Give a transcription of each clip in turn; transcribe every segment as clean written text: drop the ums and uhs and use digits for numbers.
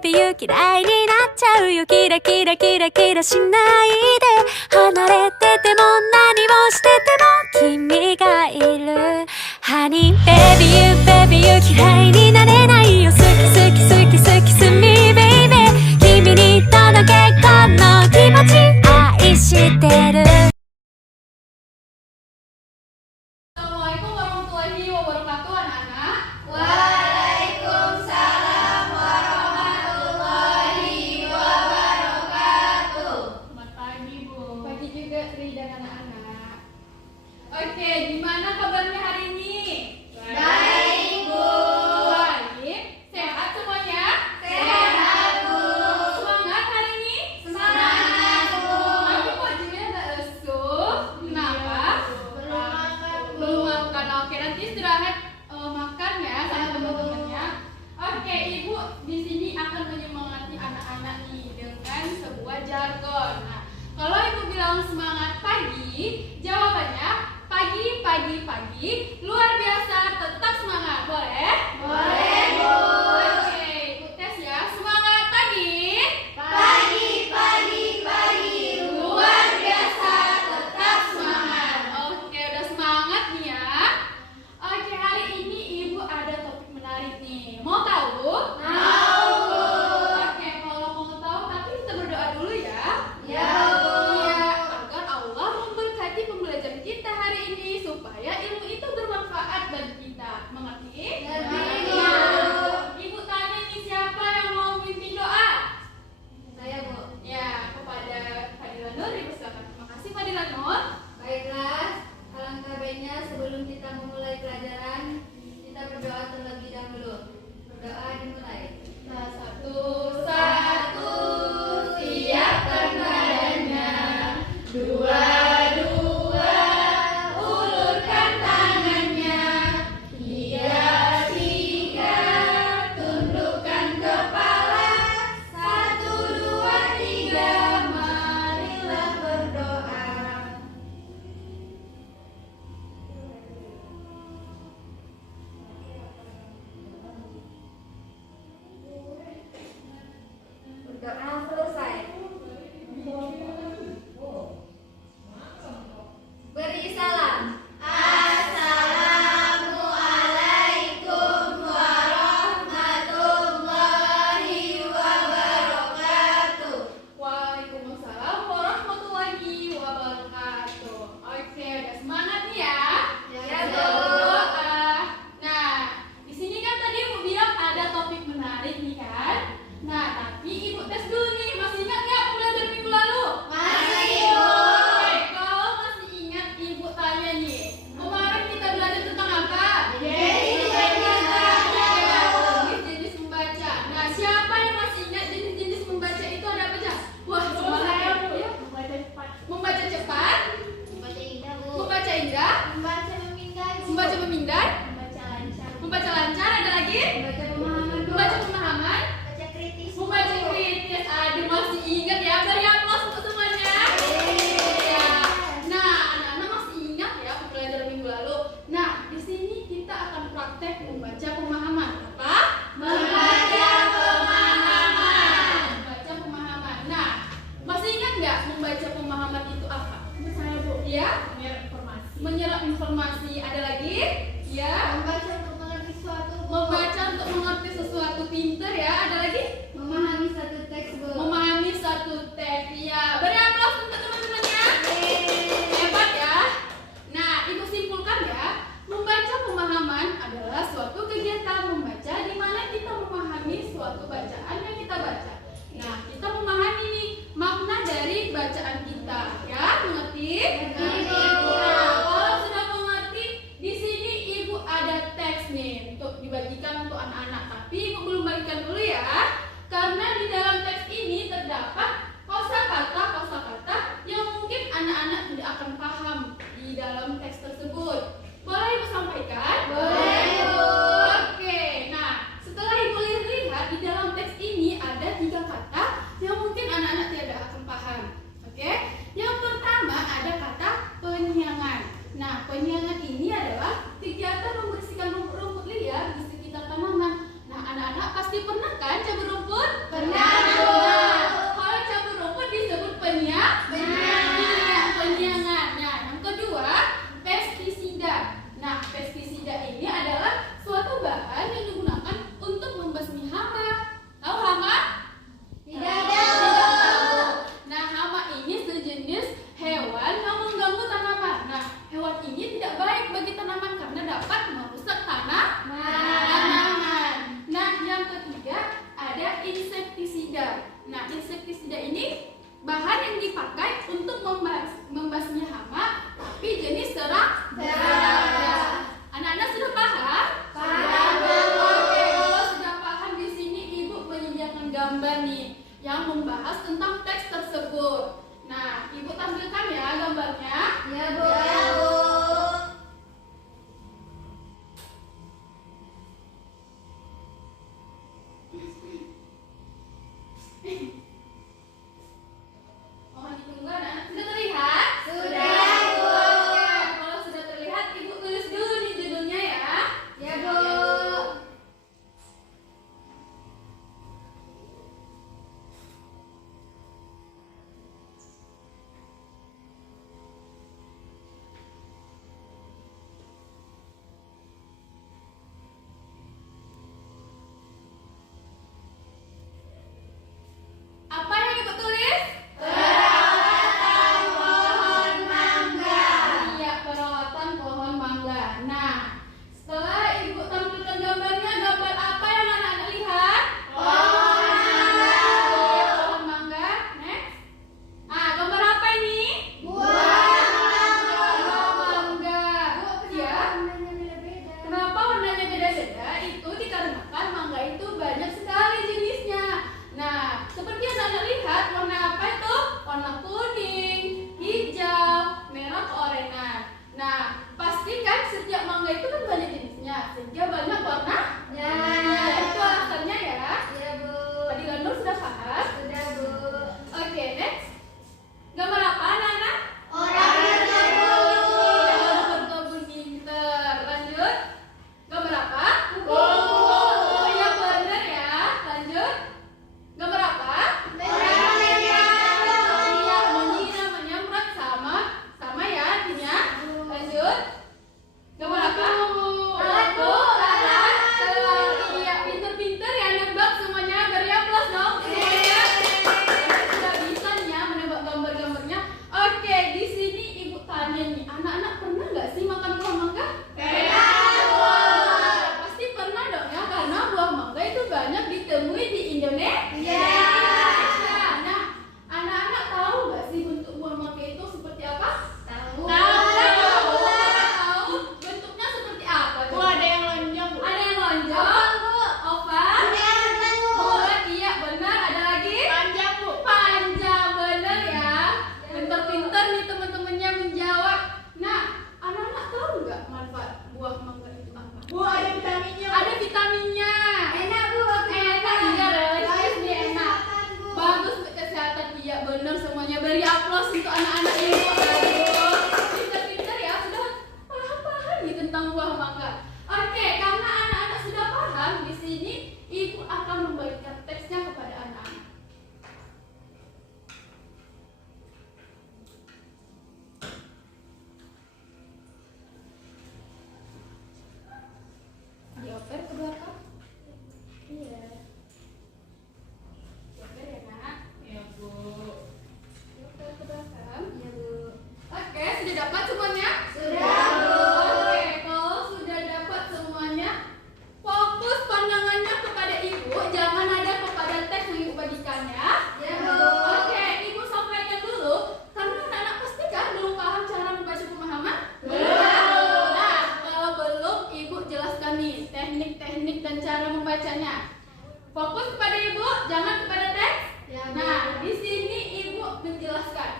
ベビー嫌いになっちゃうよキラキラキラキラしないで離れてても何をしてても君がいるハニーベビー嫌いになれないよ好き好き好き好きすみベイベー君に届けこの気持ち愛してるAssalamualaikum warahmatullahi wabarakatuh anak-anak. Waalaikumsalam warahmatullahi wabarakatuh. Selamat pagi Bu. Pagi juga Tri dan anak-anak. Oke, gimana kabarnya hari ini? Baik, Bu. Baik. Sehat semuanya? Sehat, Bu. Semangat hari ini? Semangat, Bu. Tapi kok Jimmy agak lesu? Kenapa? Belum makan. Oke, nanti istirahat makan ya sama teman-temannya. Oke, Ibu di sini akan menyemangati anak-anak nih dengan sebuah jargon. Nah, kalau Ibu bilang semangat pagi, jawabannya pagi, pagi, pagi, luar biasa, tetap semangat. Boleh? Boleh, Bu. Oke, Ibu tes ya. Semangat pagi. Pagi, pagi, pagi, luar biasa, tetap semangat. Oke, udah semangat nih ya. Oke, hari ini Ibu ada topik menarik nih. Mau tahu? Mau, Bu. Oke, kalau mau tahu tapi kita berdoa dulu ya. Ya, Bu. Iya, agar Allah memberkati pembelajaran kita hari ini supaya ilmu itu bermanfaat bagi kita. Mengerti? Ngerti, Bu. Iya. Ibu tanya nih siapa yang mau mimpin doa? Saya, Bu. Ya, kepada Fadila Nur, Ibu silakan. Terima kasih Fadila Nur. Baiklah, alangkah baiknya sebelum kita memulai pelajaran, kita berdoa terlebih dahulu. Berdoa dimulai. Nah, satu, siapkan badannya. Dua, ulurkan tangannya. Tiga, tundukkan kepala. Satu, dua, tiga, marilah berdoa. Berdoa selesai. Beri salam. Assalamualaikum warahmatullahi wabarakatuh. Waalaikumsalam warahmatullahi wabarakatuh. Oke, udah semangat nih ya. Ya, Bu. Berdoa. Nah, di sini kan tadi Ibu bilang ada topik menarik nih kan. Nah, tapi Ibu tes dulu nih, masih ingat nggak pembelajaran minggu lalu? Masih, Bu. Oke, kalau masih ingat Ibu tanya nih, kemarin kita belajar tentang apa? Jenis-jenis membaca. Nah, siapa yang masih ingat jenis-jenis membaca itu ada apa aja? Wah, coba saya ya. Membaca cepat, Membaca indah, Bu. membaca indah, Membaca memindai, Bu. membaca memindai, Membaca lancar. membaca lancar, ada lagi? Membaca pemahaman, Bu. Membaca pemahaman, Membaca kritis. membaca kritis. Aduh, masih ingat ya? Beri aplaus untuk semuanya. Ya. Nah, anak-anak masih ingat ya pembelajaran minggu lalu. Nah, di sini kita akan praktek membaca pemahaman. Apa? Membaca pemahaman. Membaca pemahaman. Nah, masih ingat nggak membaca pemahaman itu apa? Misalnya Bu, ya? Menyerap informasi. Ada lagi? Ya. Membaca untuk mengerti suatu, Bu. Membaca untuk mengerti sesuatu, pinter ya. Ada lagi? Memahami satu teks, Bu. Memahami satu teks. Ya. Beri aplaus untuk teman-temannya. Hebat ya. Nah, Ibu simpulkan ya. Membaca pemahaman adalah suatu kegiatan membaca di mana kita memahami suatu bacaan yang kita baca. Nah, kita memahami nih makna dari bacaan kita, ya, mengerti? Mengerti, Bu. Nah, kalau sudah mengerti, di sini Ibu ada teks nih untuk dibagikan untuk anak-anak. Tapi Ibu belum bagikan dulu ya, karena di dalam teks ini terdapat kosakata nih tentang buah mangga. Oke, karena anak-anak sudah paham, di sini ibu akan membagikan teksnya kepada anak-anak. Dioper ke belakang. Iya. Dioper ya nak. Ya Bu. Dioper ke belakang. Iya, Bu. Oke, sudah dapat semuanya? Sudah, Bu. Oke, kalau sudah dapat semuanya, fokus pandangannya kepada ibu, jangan ada kepada teks yang ibu bagikan ya. Ya, Bu. Oke, ibu sampaikan dulu, karena anak-anak pasti kan belum paham cara membaca pemahaman? Belum. Nah, kalau belum, ibu jelaskan nih teknik-teknik dan cara membacanya. Fokus kepada ibu, jangan kepada teks. Ya, Bu. Nah, di sini ibu menjelaskan.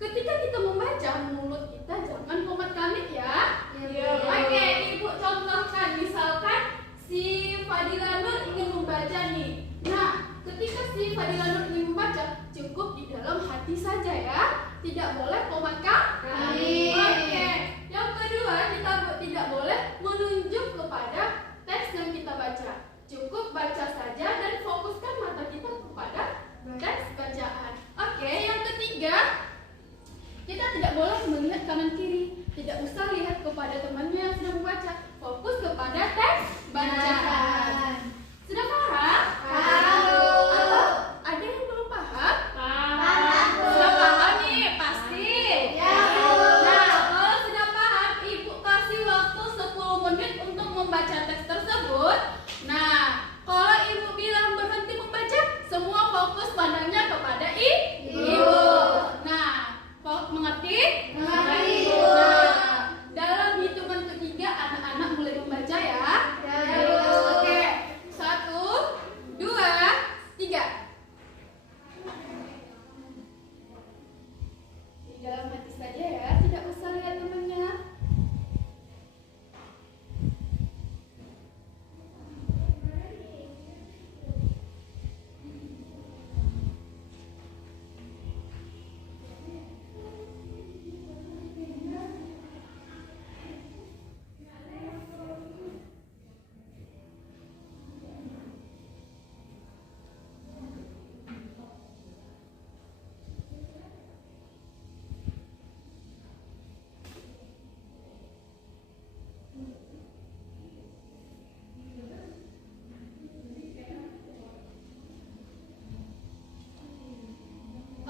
Ketika kita membaca, mulut kita jangan komat kamit ya. Ya, Bu. Oke, ibu contohkan. Misalkan si Fadila Nur ingin membaca nih. Nah, ketika si Fadila Nur ingin membaca, cukup di dalam hati saja ya. Tidak boleh komat kamit. Oke. Yang kedua, kita tidak boleh menunjuk kepada teks yang kita baca. Cukup baca saja dan fokuskan mata kita kepada teks bacaan. Oke, yang ketiga, kita tidak boleh melihat kanan kiri. Tidak usah lihat kepada temannya yang sedang membaca. Fokus kepada teks bacaan. Sudah paham? Paham. Atau ada yang belum paham? Paham, Bu. Sudah paham nih, pasti. Ya, Bu. Nah, kalau sudah paham, ibu kasih waktu 10 menit untuk membaca teks tersebut. Nah, kalau ibu bilang berhenti membaca, semua fokus pandangnya kepada ibu. Nah, mengerti? Mengerti, Bu. Nah, dalam hitungan ketiga anak-anak mulai membaca ya. Ya, Bu. Oke, 1, 2, 3. Di dalam hati saja ya, tidak usah lihat temannya.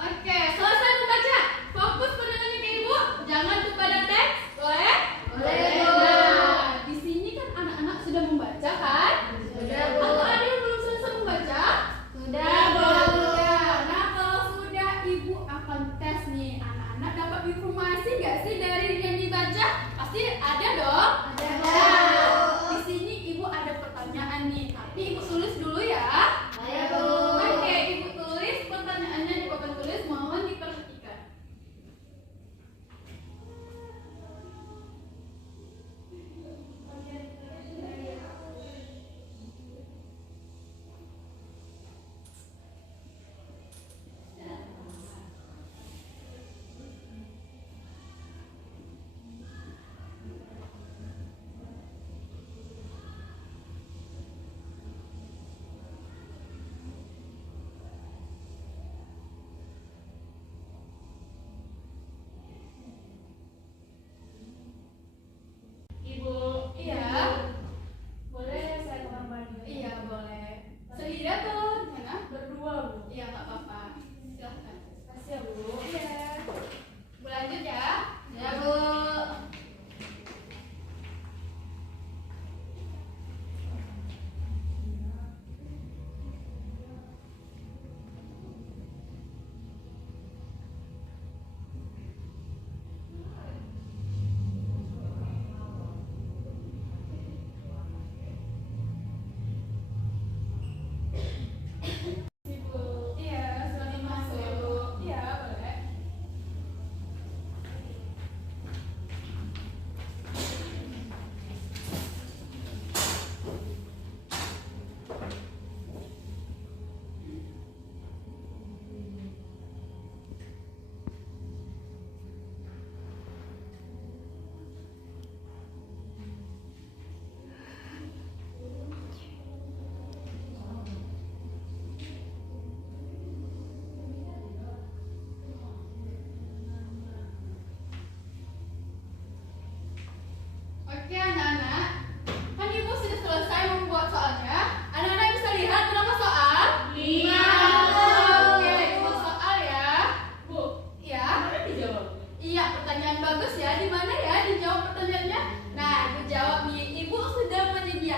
Oke, selesai membaca. Fokus pandangannya ke ibu, jangan kepada teks. Boleh? Boleh, Bu. Nah, di sini kan anak-anak sudah membaca kan? Sudah, Bu. Atau ada yang belum selesai membaca? Sudah, Bu. Sudah. Nah, kalau sudah, ibu akan tes nih. Anak-anak dapat informasi nggak sih dari yang dibaca? Pasti ada dong. Ada, Bu. Nah, di sini ibu ada pertanyaan nih, tapi ibu tulis dulu ya. Ayo, Bu. Oke, ibu tulis pertanyaannya di papan tulis, mohon diperhatikan.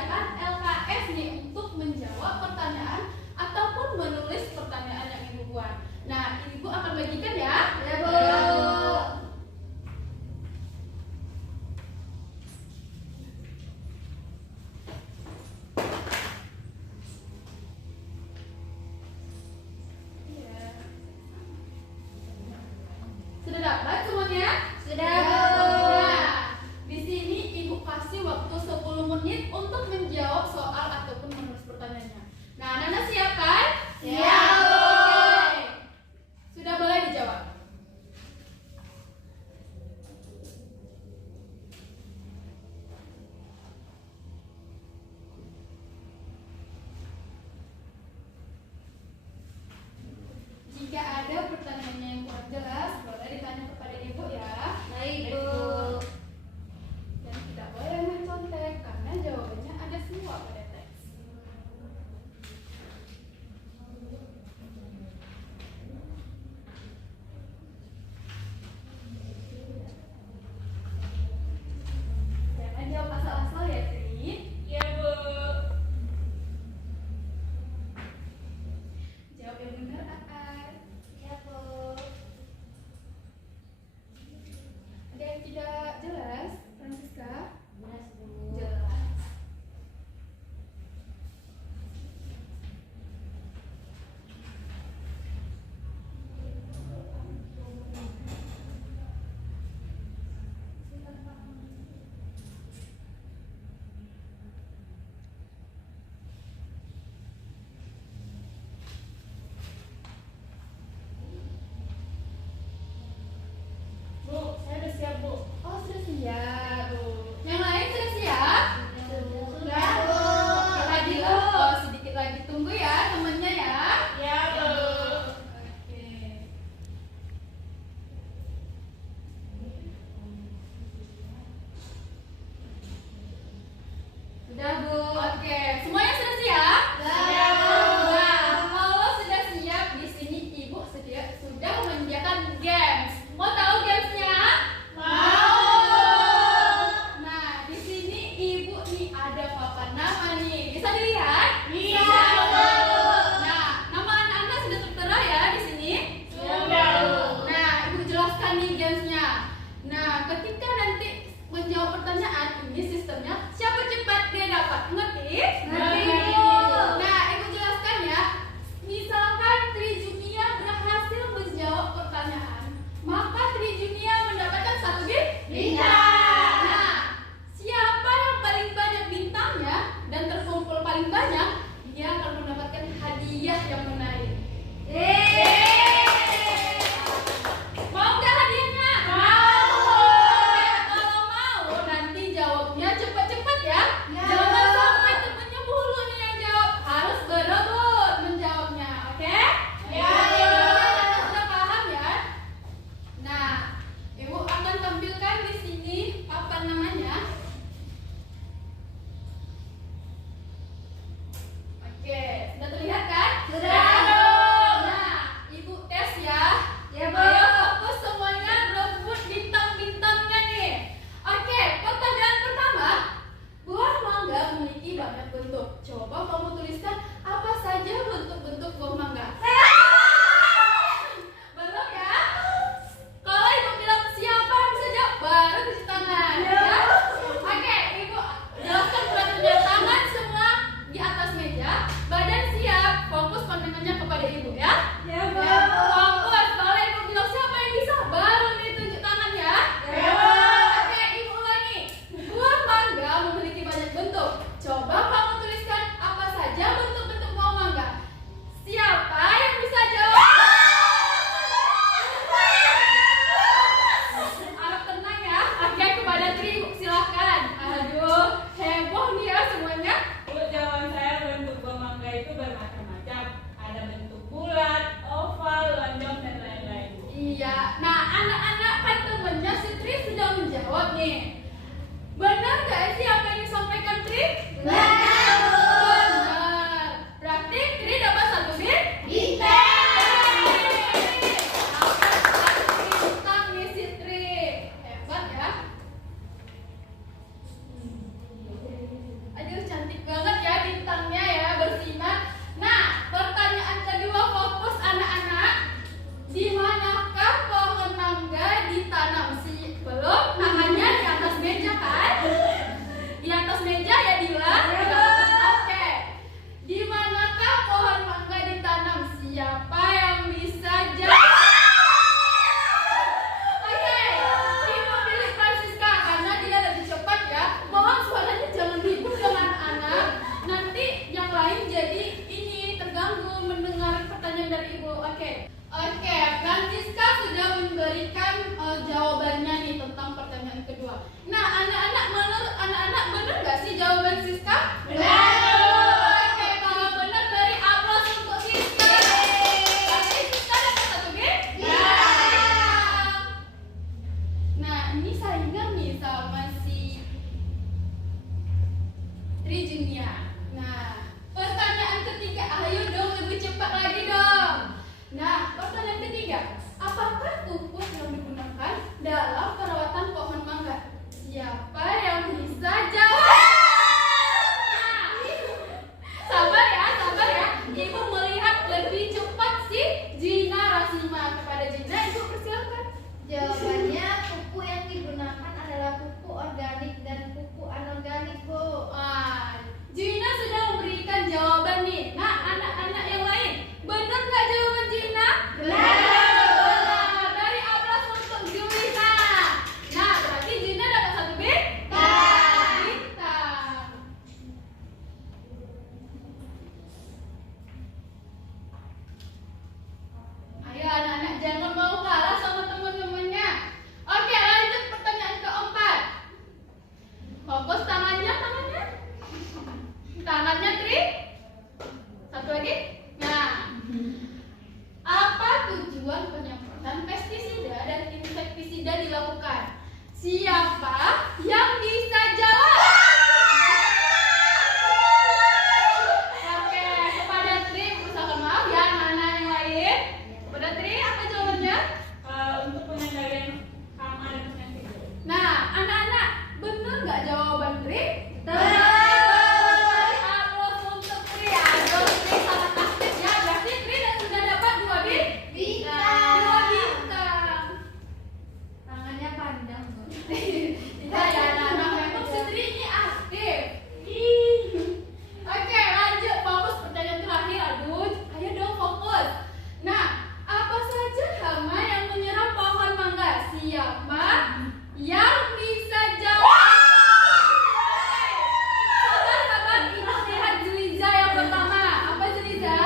menyediakan LKS nih untuk menjawab pertanyaan ataupun menulis pertanyaan yang Ibu buat. Nah, Ibu akan bagikan ya. Ya, Bu. Sudah dapat semuanya? Sudah, Bu. Nah, di sini Ibu kasih waktu 10 menit untuk menjawab soal ataupun menulis pertanyaannya. Nah, anak-anak siap kan? Siap, Bu. Oke. Sudah boleh dijawab. Jika ada pertanyaannya yang kurang jelas, boleh ditanya kepada Ibu ya. Baik, Bu. Dan tidak boleh mencontek karena jawabannya ada semua pada teks. Jangan jawab asal-asal ya, Tri. Iya, Bu. Jawab yang benar, Aai. Ya, Bu. Ada yang tidak jelas, Francisca? Jelas, Bu. Jelas. Bu, saya udah siap, Bu. Oh, sudah siap, Bu. Yang lain sudah siap? Sudah, Bu. Lagi oh, sedikit lagi tunggu ya temennya ya. Ya, Bu. Oke. Sudah, Bu. Oke, semuanya sudah siap? Sudah, Bu. Nah, kalau sudah siap, di sini Ibu sudah menyediakan games. Mau tahu gamesnya? Mau. Nah, di sini Ibu nih ada papan nama nih. Bisa dilihat? Bisa, Bu. Nah, nama anak-anak sudah tertera ya di sini? Sudah, Bu. Nah, Ibu jelaskan nih gamesnya. Nah, ketika nanti menjawab pertanyaan ini sistemnya, siapa cepat dia dapat. Ngerti? Ngerti, Bu. Nah, Ibu jelaskan ya. Misalkan Trijunia berhasil menjawab pertanyaan, maka Trijunia mendapatkan 1 Bintang. Nah, siapa yang paling banyak bintangnya dan terkumpul paling banyak, dia akan mendapatkan hadiah yang menarik. Mau nggak hadiahnya? Kalau mau, nanti jawabnya cepat-cepat ya. Ya. Jangan sampai temennya bulu Tri Junia. Nah, pertanyaan ketiga, ayo dong lebih cepat lagi dong. Nah, pertanyaan ketiga, apakah pupuk yang digunakan dalam perawatan pohon mangga? Siapa yang bisa jawab? Sabar ya. Ibu melihat lebih cepat sih Gina Rasima. Kepada Gina, Ibu persilakan. Jawabannya pupuk yang digunakan adalah pupuk organik dan pupuk anorganik, Bu. Gina sudah memberikan jawaban nih. Nah, anak-anak yang lain, benar nggak jawaban Gina? Benar. Dari aplaus untuk Julina. Nah, berarti Gina dapat 1 bintang. Ayo anak-anak, jangan mau kalah sama teman-temannya. Oke, lanjut pertanyaan keempat. Fokus tangannya. Tangannya, Tri. Satu lagi. Nah, apa tujuan penyemprotan pestisida dan insektisida dilakukan? Siapa yang bisa jawab? Oke, kepada Tri, usahakan maaf ya anak-anak yang lain. Kepada Tri, apa jawabannya? Untuk pengendalian hama dan penyakit. Nah, anak-anak, benar nggak jawaban Tri? Tangannya panjang, Bu. Tidak ya anak-anak, memang si Tri ini aktif. Oke, lanjut fokus pertanyaan terakhir. Aduh, ayo dong fokus. Nah, apa saja hama yang menyerang pohon mangga? Siapa yang bisa jawab? Sabar, Ibu lihat Juliza yang pertama. Apa Juliza?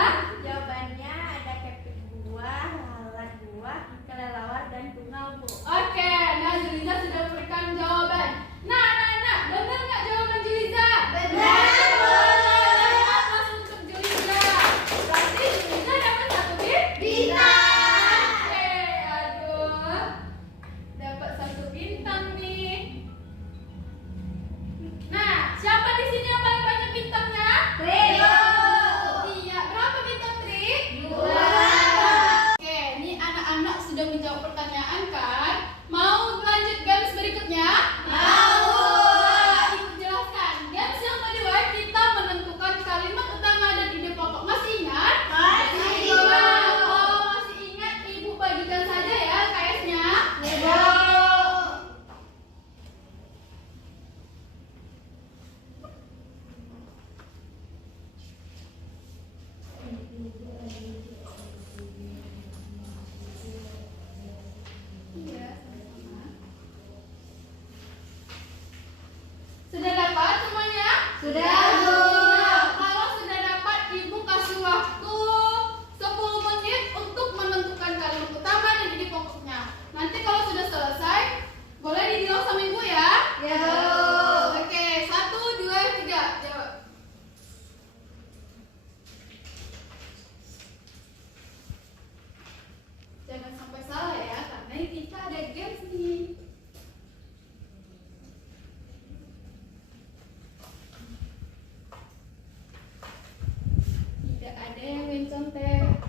Jawabannya ada keping buah, lalat buah, kelelawar dan tungau, Bu. Oke, nah Juliza sudah memberikan jawaban. Nah, anak-anak, benar nggak jawaban Juliza? Benar. Dari atas untuk Juliza. Berarti Juliza dapat 1 bintang. Oke, aduh, dapat 1 bintang nih. Nah, siapa di sini yang paling banyak bintangnya? Tri. Iya, berapa bintang Tri? 2. Oke, ini anak-anak sudah menjawab pertanyaan kan? Mau lanjut games berikutnya? Mau. Ibu jelaskan. Games yang kedua kita menentukan kalimat utama dan ide pokok. Masih ingat? Masih ingat. Oh, masih ingat? Ibu bagikan saja ya KS-nya. Iya, sama-sama. Sudah dapat semuanya? Sudah, Bu. Nah, kalau sudah dapat, Ibu kasih waktu 10 menit untuk menentukan kalimat utama dan ide pokoknya. Nanti kalau sudah selesai, boleh dibilang sama Ibu ya? Ya. Oke, 1, 2, 3, jawab. Jangan sampai salah ya, karena kita ada games nih. Tidak ada yang main contek.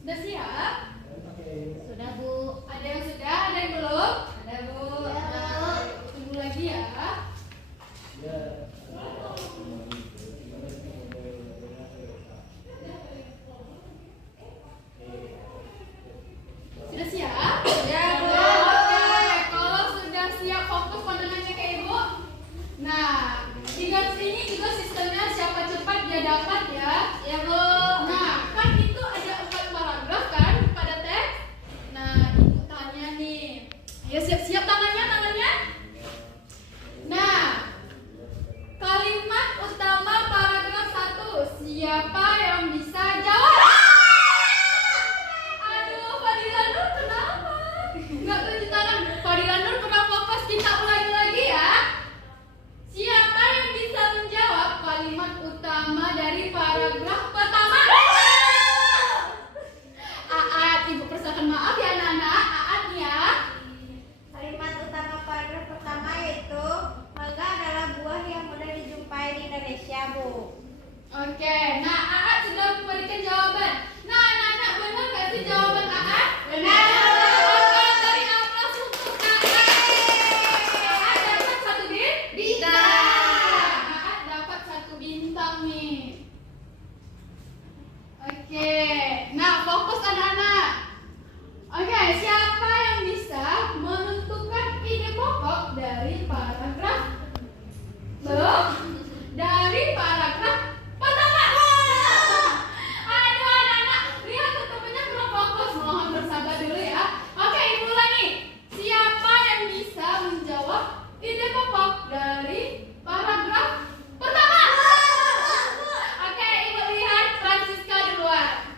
Sudah siap? Sudah, Bu. Ada yang sudah, ada yang belum? Ada, Bu. Nah, tunggu lagi ya. Sudah siap? Ya, Bu. Oke, kalau sudah siap fokus pandangannya ke Ibu. Nah, di games ini juga Oke, nah Aa sudah memberikan jawaban. Nah anak-anak, benar nggak sih jawaban Aa? Benar. Oke, dari aplaus untuk Aa. Aa dapat 1 bintang. Aa dapat 1 bintang nih. Oke, nah fokus anak-anak. Oke, siapa yang bisa menentukan ide pokok dari paragraf? Dari paragraf pertama. Aduh anak-anak, lihat teman-temannya kurang fokus. Mohon bersabar dulu ya. Oke, Ibu ulangi. Siapa yang bisa menjawab ide pokok dari paragraf pertama? Oke, Ibu lihat Francisca duluan.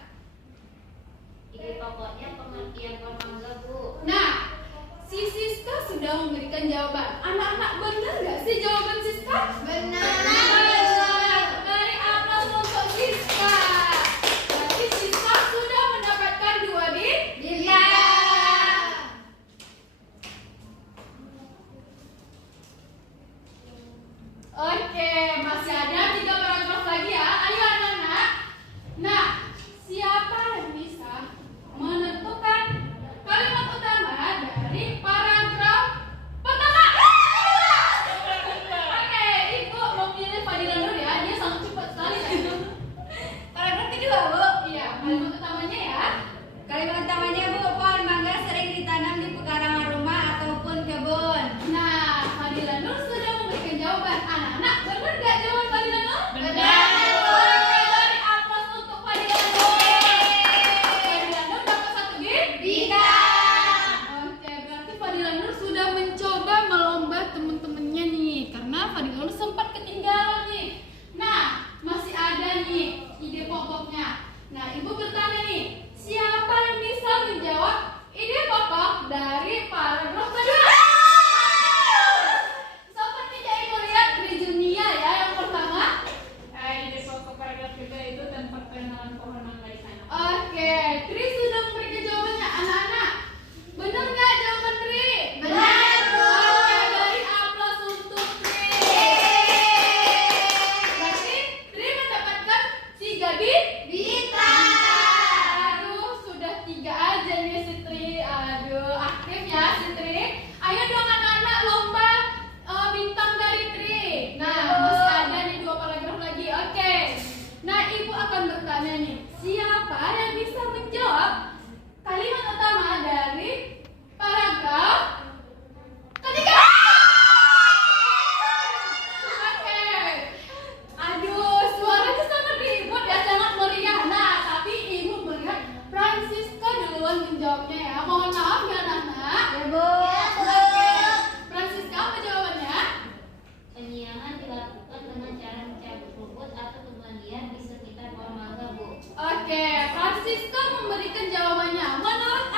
Ide pokoknya pengertian formangga, Bu. Nah, si Siska sudah memberikan jawaban. Anak-anak, benar nggak sih jawaban Siska? Benar. Beri aplaus untuk Siska. Berarti Siska sudah mendapatkan 2 bintang. Oke, masih ada 3 paragraf lagi ya. Ayo anak-anak. Nah, siapa yang bisa menentukan kalimat utama dari paragraf pertama? Oke, Ibu memilih Fadila dulu ya. Dia sangat cepat sekali. Paragraf kedua, Bu. Iya, kalimat utamanya ya. Kalimat utamanya, Bu, pohon mangga sering ditanam di pekarangan rumah ataupun kebun. Nah, Fadila Nur sudah memberikan jawaban. Anak-anak, benar nggak jawaban Fadila Nur? Benar. Oke, beri aplaus untuk Fadila Nur. Fadila Nur dapat 1 bintang. Oke, berarti Fadila Nur sudah mencoba melomba teman-temannya nih, karena Fadila Nur sempat ketinggalan nih. Nah, masih ada nih ide pokoknya. Nah, Ibu bertanya nih, siapa yang bisa menjawab ide pokok dari paragraf kedua? Sepertinya Ibu lihat Trijunia ya yang pertama. Ide pokok paragraf kedua itu tentang perkenalan pohon mangga di sana. Oke, Tri sudah memberikan jawabannya. Anak-anak, benar nggak jawaban Tri? Benar, Bu. Oke, beri aplaus untuk Tri. Berarti Tri mendapatkan 3 bintang. Aduh, sudah 3 aja nih si Tri. Aduh, aktif ya si Tri. Ayo dong anak-anak lomba bintang dari Tri. Nah, masih ada nih 2 paragraf lagi. Oke. Nah, Ibu akan bertanya nih, siapa yang bisa menjawab kalimat utama dari paragraf ketiga? Oke. Aduh, suaranya sangat ribut ya, sangat meriah. Nah, tapi Ibu melihat Francisca duluan menjawabnya ya. Mohon maaf ya anak-anak. Ya, Bu. Oke. Francisca apa jawabannya? Penyiangan dilakukan dengan cara mencabut rumput atau tumbuhan liar di sekitar pohon mangga, Bu. Oke, Francisca memberikan jawabannya. Menurut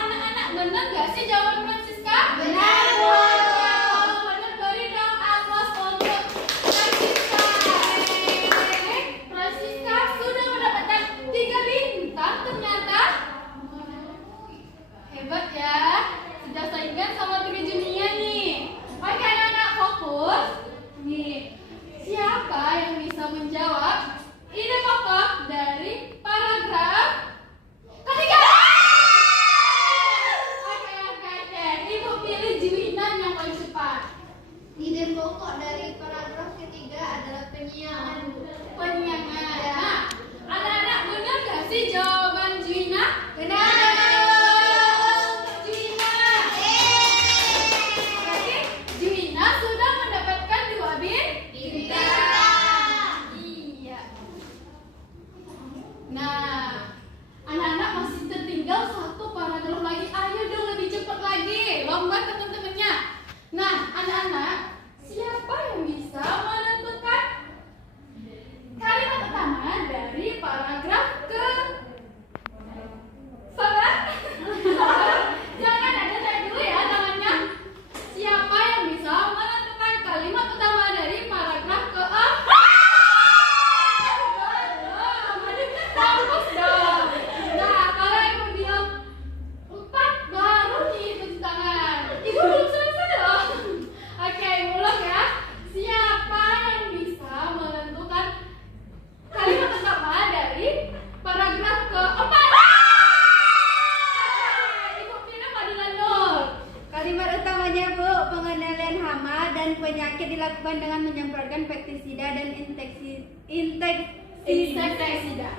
penyakit dilakukan dengan menyemprotkan pestisida dan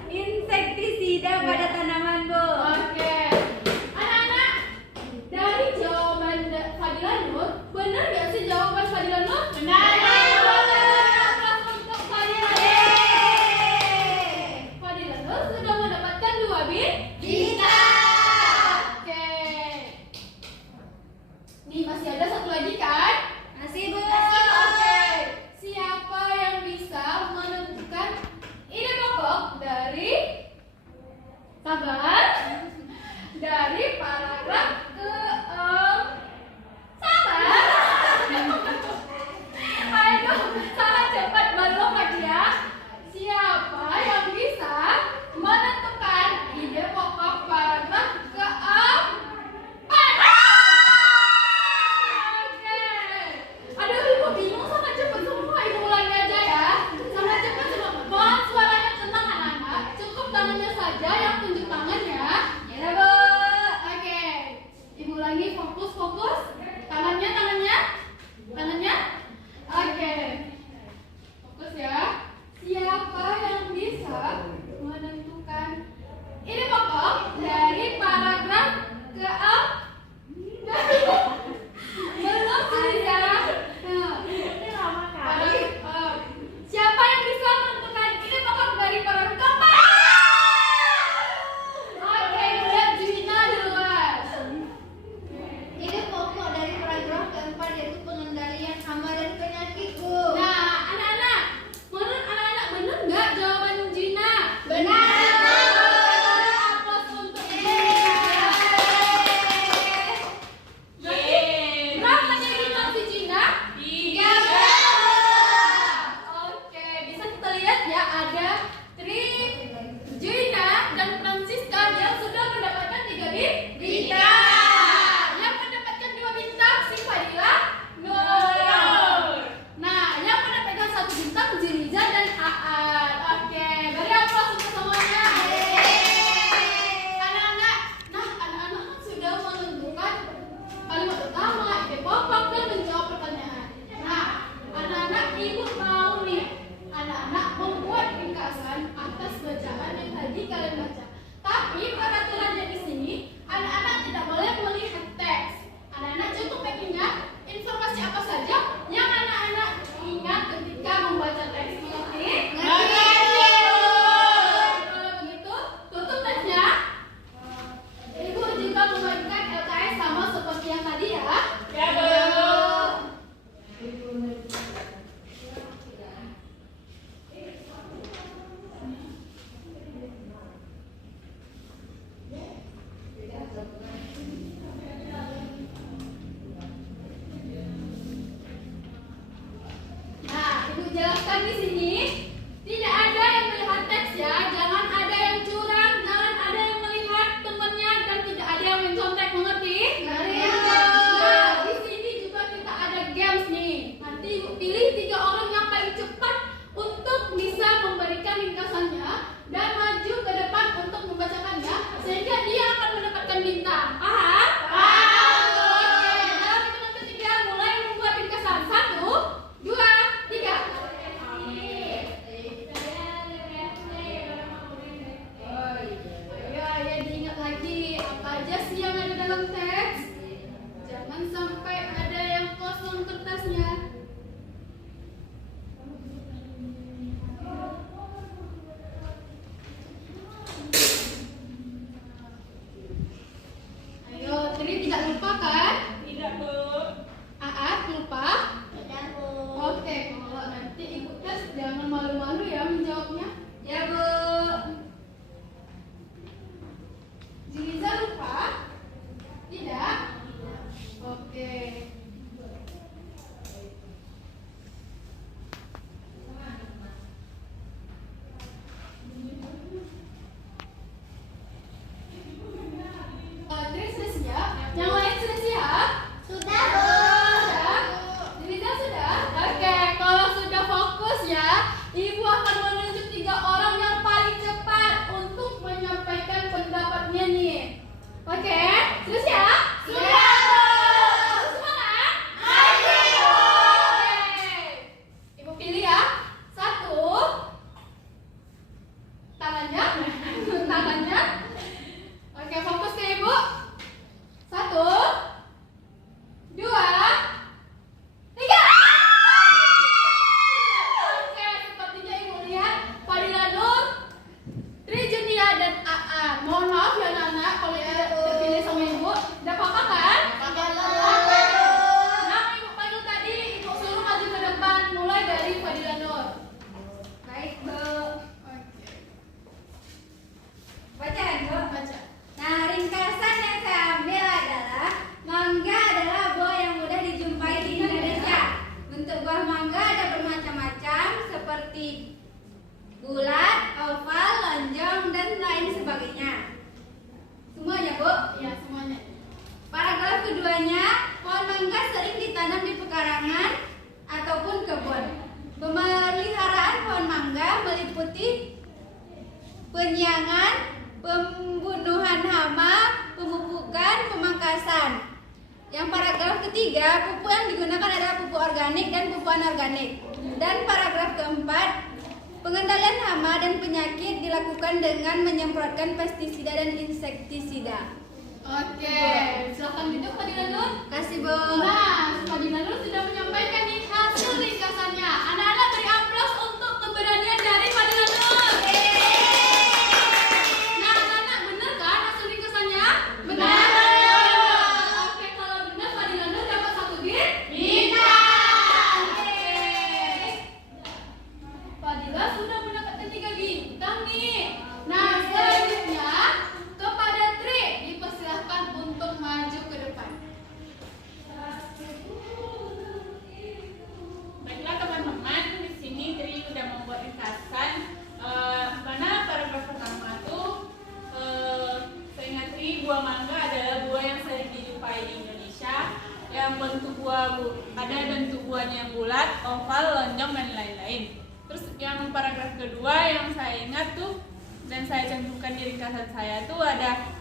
insektisida pada tanaman, Bu. Oke. Anak-anak, dari jawaban Fadila Nur, benar nggak sih jawaban Fadila Nur? Benar. Aplaus untuk Fadila Nur. Fadila Nur sudah mendapatkan 2 bintang. Oke. Nih masih ada satu lagi kan? Masih, Bu. Oke. Siapa yang bisa menentukan ide pokok dari sabar dari paragraf sabar. Ayo, sangat cepat belum lagi ya. Siapa yang bisa menentukan ide pokok paragraf keempat? Oke. Aduh, ibu bingung, sangat cepat semua. Ibu ulangi aja ya. Sangat cepat semua. Mohon suaranya tenang anak-anak. Cukup tangannya saja yang tunjuk tangannya. Ya, Bu. Oke. Ibu ulangi, fokus. Tangannya. Oke. Fokus ya. Siapa yang bisa menentukan ide pokok dari paragraf keempat? Belum sudah. Siapa yang bisa menentukan ide pokok dari paragraf keempat? Oke, lihat Juwina duluan. Ide pokok dari paragraf keempat yaitu pengendalian hama dan penyakit, Bu. Nah, anak-anak, menurut anak-anak benar nggak jawaban Juwina? Benar. Aplaus untuk Juwina. Berapa jadi bintang si Juwina? 3. Oke, bisa kita lihat ya, ada Tri, Juwina, dan Francisca yang sudah mendapatkan 3 bintang. Yang mendapatkan 2 bintang si Fadila Nur. Nah, yang mendapatkan 1 bintang Ziliza dan Aan. Oke, beri aplaus untuk semuanya. Anak-anak, anak-anak kan sudah menentukan kalimat utama, ide pokok, dan menjawab pertanyaan. Nah, anak-anak, ibu mau nih, anak-anak membuat ringkasan atas bacaan yang tadi kalian baca. Tapi peraturannya di sini, anak-anak tidak boleh melihat teks. Anak-anak cukup mengingat informasi apa saja yang anak-anak ingat ketika membaca teks. Mengerti? Kalau begitu, tutup teksnya. Ibu juga membagikan LKS sama seperti yang tadi ya. Nah, ibu jelaskan di sini, tidak ada yang melihat teks ya, jangan ada yang curang, jangan ada yang melihat temannya, dan tidak ada yang mencontek, mengerti? Nah, di sini juga kita ada games nih. Nanti ibu pilih 3 orang yang paling cepat untuk bisa memberikan ringkasannya dan maju ke depan untuk membacakannya, sehingga dia akan mendapatkan bintang. Paham? Oke, dalam hitungan ketiga mulai membuat ringkasan. 1, 2, 3. keduanya, pohon mangga sering ditanam di pekarangan ataupun kebun. Pemeliharaan pohon mangga meliputi penyiangan, pembunuhan hama, pemupukan, pemangkasan. Yang paragraf ketiga, pupuk yang digunakan adalah pupuk organik dan pupuk anorganik. Dan paragraf keempat, pengendalian hama dan penyakit dilakukan dengan menyemprotkan pestisida dan insektisida. Oke, silakan duduk Pak Dilanur. Kasih Bu. Nah, Pak Dilanur sudah menyampaikan nih hasil ringkasannya. Anak-anak beri aplaus untuk keberanian dari Pak Dilanur. Nah, anak-anak benar kan hasil ringkasannya? Benar. Oke, kalau benar Pak Dilanur dapat 1 bintang. Pak Dila sudah mendapatkan 3 bintang nih. Nah, selanjutnya kepada Tri dipersilahkan untuk maju ke depan. Baiklah teman-teman, di sini Tri udah membuat ringkasan mana paragraf pertama tuh seingat Tri buah mangga adalah buah yang sering dijumpai di Indonesia yang bentuk buah ada bentuk buahnya yang bulat, oval, lonjong dan lain-lain. Terus yang paragraf kedua yang saya ingat tuh dan saya cantumkan di ringkasan saya tuh ada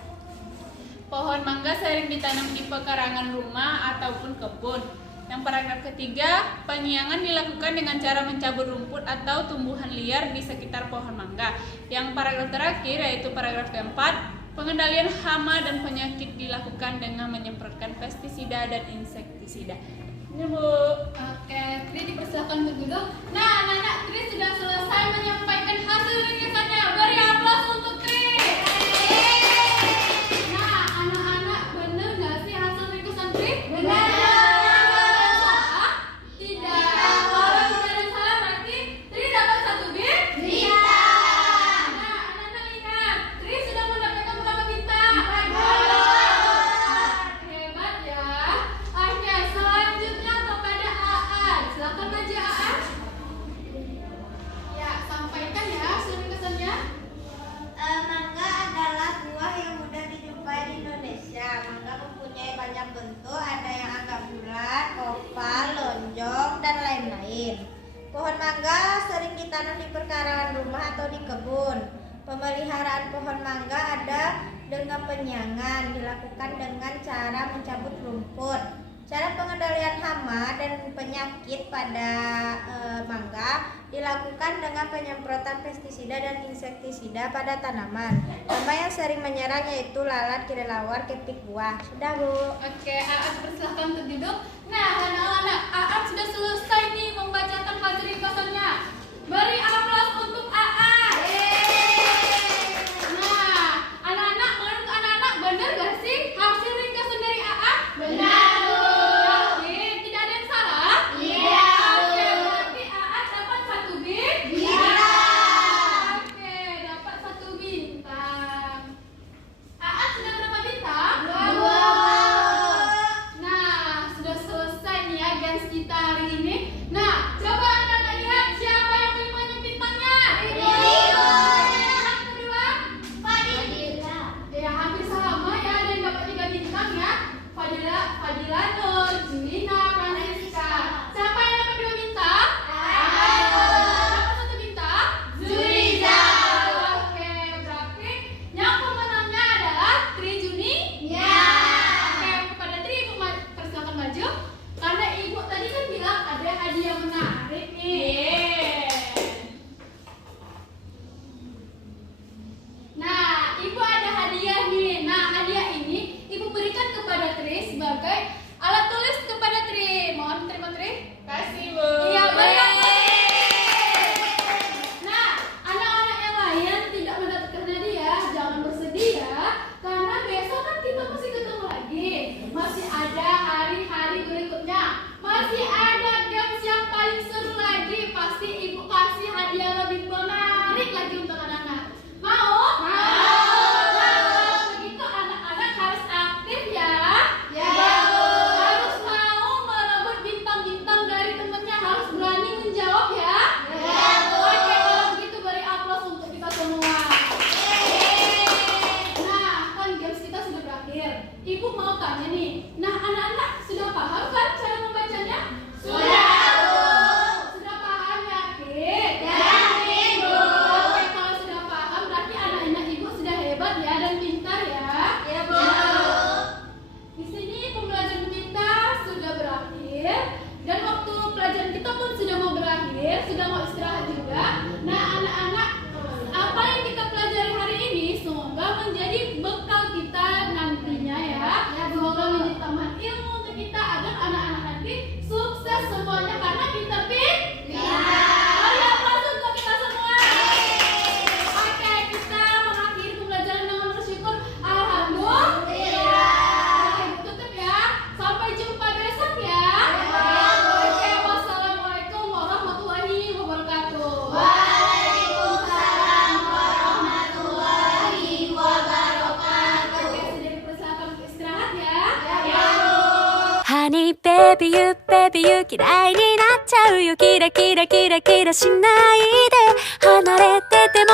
pohon mangga sering ditanam di pekarangan rumah ataupun kebun. Yang paragraf ketiga, penyiangan dilakukan dengan cara mencabut rumput atau tumbuhan liar di sekitar pohon mangga. Yang paragraf terakhir yaitu paragraf keempat, pengendalian hama dan penyakit dilakukan dengan menyemprotkan pestisida dan insektisida. Ini Bu. Oke, Tri dipersilakan untuk duduk. Nah, anak-anak, Tri sudah selesai menyampaikan hasil ringkasannya. Beri aplaus untuk Tri. Nah, anak-anak, benar nggak sih hasil ringkasan Tri? Benar. Tidak. Kalau tidak ada yang salah berarti Tri dapat 1 bintang. Nah, anak-anak lihat, Tri sudah mendapatkan berapa bintang? 4. Hebat ya. Oke, selanjutnya kepada Aan. Silakan maju Aan. Ya, sampaikan ya hasil ringkasannya. Mangga adalah buah yang mudah dijumpai di Indonesia. Mangga mempunyai banyak bentuk, ada yang agak bulat, oval, lonjong, dan lain-lain. Pohon mangga sering ditanam di perkarangan rumah atau di kebun. Pemeliharaan pohon mangga ada dengan penyiangan, dilakukan dengan cara mencabut rumput. Cara pengendalian hama dan penyakit pada mangga dilakukan dengan penyemprotan pestisida dan insektisida pada tanaman. Hama yang sering menyerang yaitu lalat, kelelawar, kepik buah. Sudah Bu. Oke, Aan persilahkan untuk duduk. Nah, anak-anak, Aan sudah selesai nih membacakan hasil ringkasannya. Beri aplaus untuk Aan. Nah, anak-anak, menurut anak-anak benar gak sih hasil ringkasan dari Aan? Benar. Yakin? Tidak ada yang salah? Iya. Oke, berarti Aan dapat 1 bintang. Oke, dapat 1 bintang. Aan sudah berapa bintang? 2. Nah, sudah selesai nih ya games kita hari ini. Nah, sudah mau istirahat juga. Nah, anak-anak, apa yang kita pelajari hari ini semoga menjadi bekal kita nantinya ya. Semoga menjadi tambahan ilmu untuk kita agar anak-anak nanti sukses semuanya karena kita Mari aplaus untuk kita semua. Oke, kita mengakhiri pembelajaran dengan bersyukur. Alhamdulillah. Tutup ya. Sampai jumpa besok ya. Oke, wassalamualaikum warahmatullahi wabarakatuh. Waalaikumsalam warahmatullahi wabarakatuh. Oke, sudah dipersilakan untuk istirahat ya. Honey baby you 嫌いになっちゃうよキラキラキラキラしないで離れてても